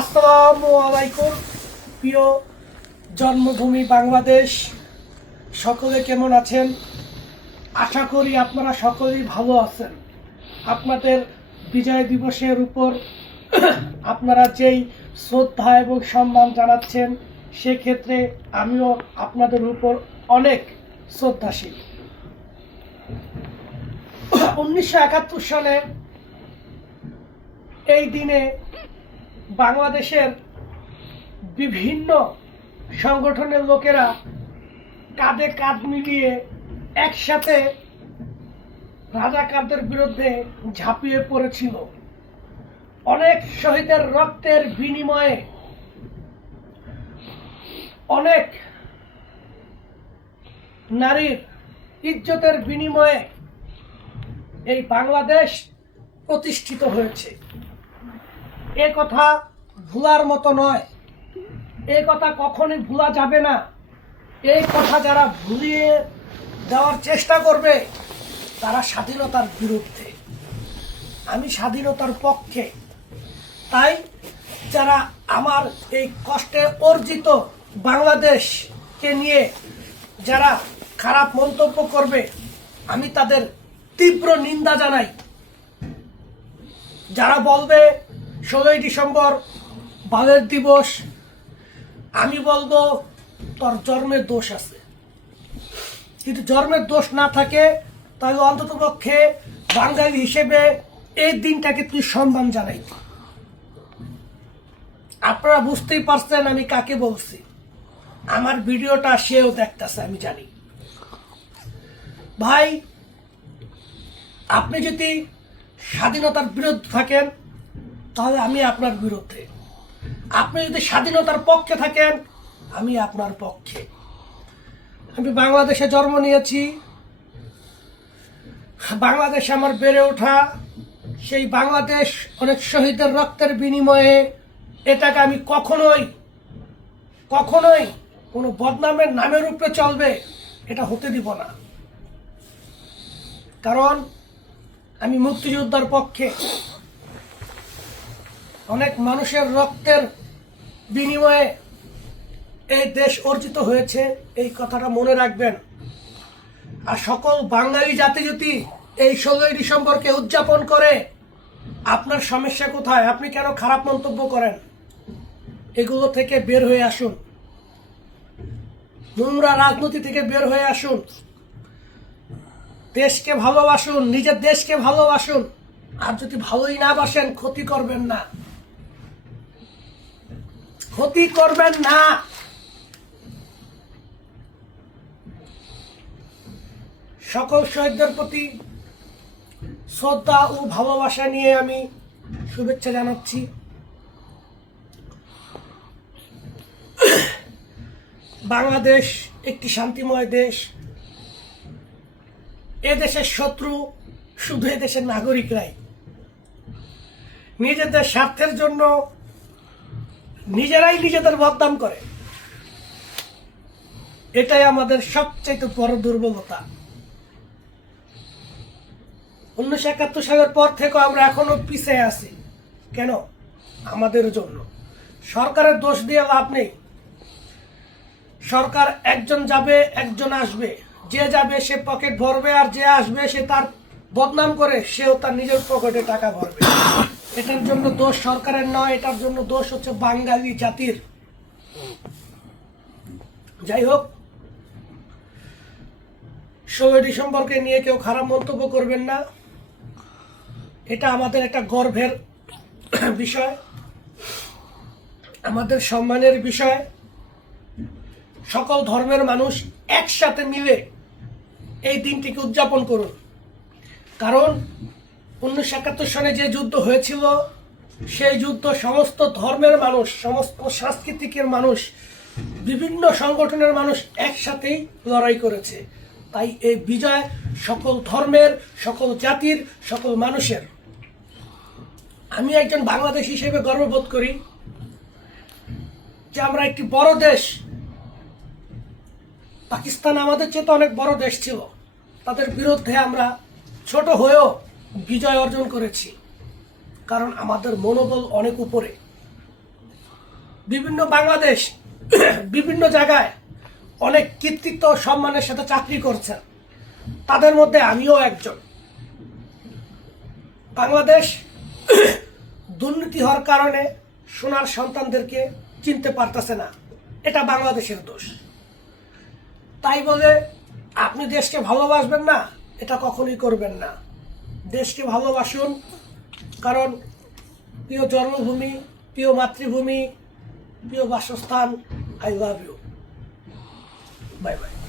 আসসালামু প্রিয় জন্মভূমি বাংলাদেশ, সকলে কেমন আছেন? আশা করি আপনারা সকলেই ভালো আছেন। আপনাদের বিজয় দিবসের উপর আপনারা যেই শ্রদ্ধা এবং সম্মান জানাচ্ছেন, সেক্ষেত্রে আমিও আপনাদের উপর অনেক শ্রদ্ধাশীল। উনিশশো একাত্তর সালে এই দিনে বাংলাদেশের বিভিন্ন সংগঠনের লোকেরা কাঁধে কাঁধ মিলিয়ে একসাথে রাজাকারদের বিরুদ্ধে ঝাঁপিয়ে পড়েছিল। অনেক শহীদের রক্তের বিনিময়ে অনেক নারীর ইজ্জতের বিনিময়ে এই বাংলাদেশ প্রতিষ্ঠিত হয়েছে। এ কথা ভুলার মতো নয়। এ কথা কখনোই ভুলা যাবে না। এই কথা যারা ভুলিয়ে দেওয়ার চেষ্টা করবে, তারা স্বাধীনতার বিরুদ্ধে। আমি স্বাধীনতার পক্ষে। তাই যারা আমার এই কষ্টে অর্জিত বাংলাদেশকে নিয়ে যারা খারাপ মন্তব্য করবে, আমি তাদের তীব্র নিন্দা জানাই। যারা বলবে ষোলোই ডিসেম্বর বালের দিবস। আমি বলব, তোর জন্মের দোষ আছে। কিন্তু জন্মের দোষ না থাকে, তাহলে অন্তত পক্ষে বাঙালি হিসেবে এই দিনটাকে তুই সম্মান জানাই আপনারা বুঝতেই পারছেন আমি কাকে বলছি। আমার ভিডিওটা সেও দেখতেছে, আমি জানি। ভাই, আপনি যদি স্বাধীনতার বিরুদ্ধে থাকেন তাহলে আমি আপনার বিরুদ্ধে। আপনি যদি স্বাধীনতার পক্ষে থাকেন, আমি আপনার পক্ষে। আমি বাংলাদেশে জন্ম নিয়েছি। বাংলাদেশে আমার বেড়ে ওঠা সেই বাংলাদেশ অনেক শহীদের রক্তের বিনিময়ে এটাকে আমি কখনোই কখনোই কোনো বদনামের নামের উপরে চলবে, এটা হতে দিব না। কারণ আমি মুক্তিযোদ্ধার পক্ষে। অনেক মানুষের রক্তের বিনিময়ে এই দেশ অর্জিত হয়েছে। এই কথাটা মনে রাখবেন। আর সকল বাঙালি জাতি যদি এই ষোলোই ডিসেম্বরকে উদযাপন করে, আপনার সমস্যা কোথায়? আপনি কেন খারাপ মন্তব্য করেন? এগুলো থেকে বের হয়ে আসুন। নোংরা রাজনীতি থেকে বের হয়ে আসুন। দেশকে ভালোবাসুন, নিজের দেশকে ভালোবাসুন। আর যদি ভালোই না বাসেন, ক্ষতি করবেন না। ক্ষতি করবেন না। সকল শহীদদের প্রতি শ্রদ্ধা ও ভালোবাসা নিয়ে আমি শুভেচ্ছা জানাচ্ছি। বাংলাদেশ একটি শান্তিময় দেশ। এ দেশের শত্রু শুধু এ দেশের নাগরিকরাই। নিজেদের স্বার্থের জন্য নিজেরাই নিজেদের বদনাম করে। এটাই আমাদের সবচেয়ে বড় দুর্বলতা। উনিশশো একাত্তর সালের পর থেকে আমরা এখনও পিছিয়ে আছি। কেন? আমাদের জন্য। সরকারের দোষ দিয়ে লাভ নেই। সরকার একজন যাবে, একজন আসবে। যে যাবে, সে পকেট ভরবে, আর যে আসবে, সে তার বদনাম করে, সেও তার নিজের পকেটে টাকা ভরবে। এটার জন্য দোষ সরকারের নয়, এটার জন্য দোষ হচ্ছে বাঙালি জাতির। যাই হোক ষোলোই ডিসেম্বরকে নিয়ে কেউ খারাপ মন্তব্য করবেন না। এটা আমাদের একটা গর্বের বিষয়, আমাদের সম্মানের বিষয়। সকল ধর্মের মানুষ একসাথে মিলে এই দিনটিকে উদযাপন করুন। কারণ উনিশশো একাত্তর সালে যে যুদ্ধ হয়েছিল, সেই যুদ্ধ সমস্ত ধর্মের মানুষ, সমস্ত সাংস্কৃতিকের মানুষ, বিভিন্ন সংগঠনের মানুষ একসাথেই লড়াই করেছে। তাই এই বিজয় সকল ধর্মের, সকল জাতির, সকল মানুষের। আমি একজন বাংলাদেশ হিসেবে গর্ববোধ করি যে আমরা একটি বড় দেশ। পাকিস্তান আমাদের চেয়ে তো অনেক বড় দেশ ছিল। তাদের বিরুদ্ধে আমরা ছোট হয়েও বিজয় অর্জন করেছি। কারণ আমাদের মনোবল অনেক উপরে। বিভিন্ন বাংলাদেশ, বিভিন্ন জায়গায় অনেক কৃতিত্ব সম্মানের সাথে চাকরি করছেন। তাদের মধ্যে আমিও একজন। বাংলাদেশ দুর্নীতি হওয়ার কারণে সোনার সন্তানদেরকে চিনতে পারতেছে না। এটা বাংলাদেশের দোষ। তাই বলে আপনি দেশকে ভালোবাসবেন না, এটা কখনোই করবেন না। দেশকে ভালোবাসুন কারণ প্রিয় জন্মভূমি প্রিয় মাতৃভূমি প্রিয় বাসস্থান I love you bye bye